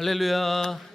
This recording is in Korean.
할렐루야.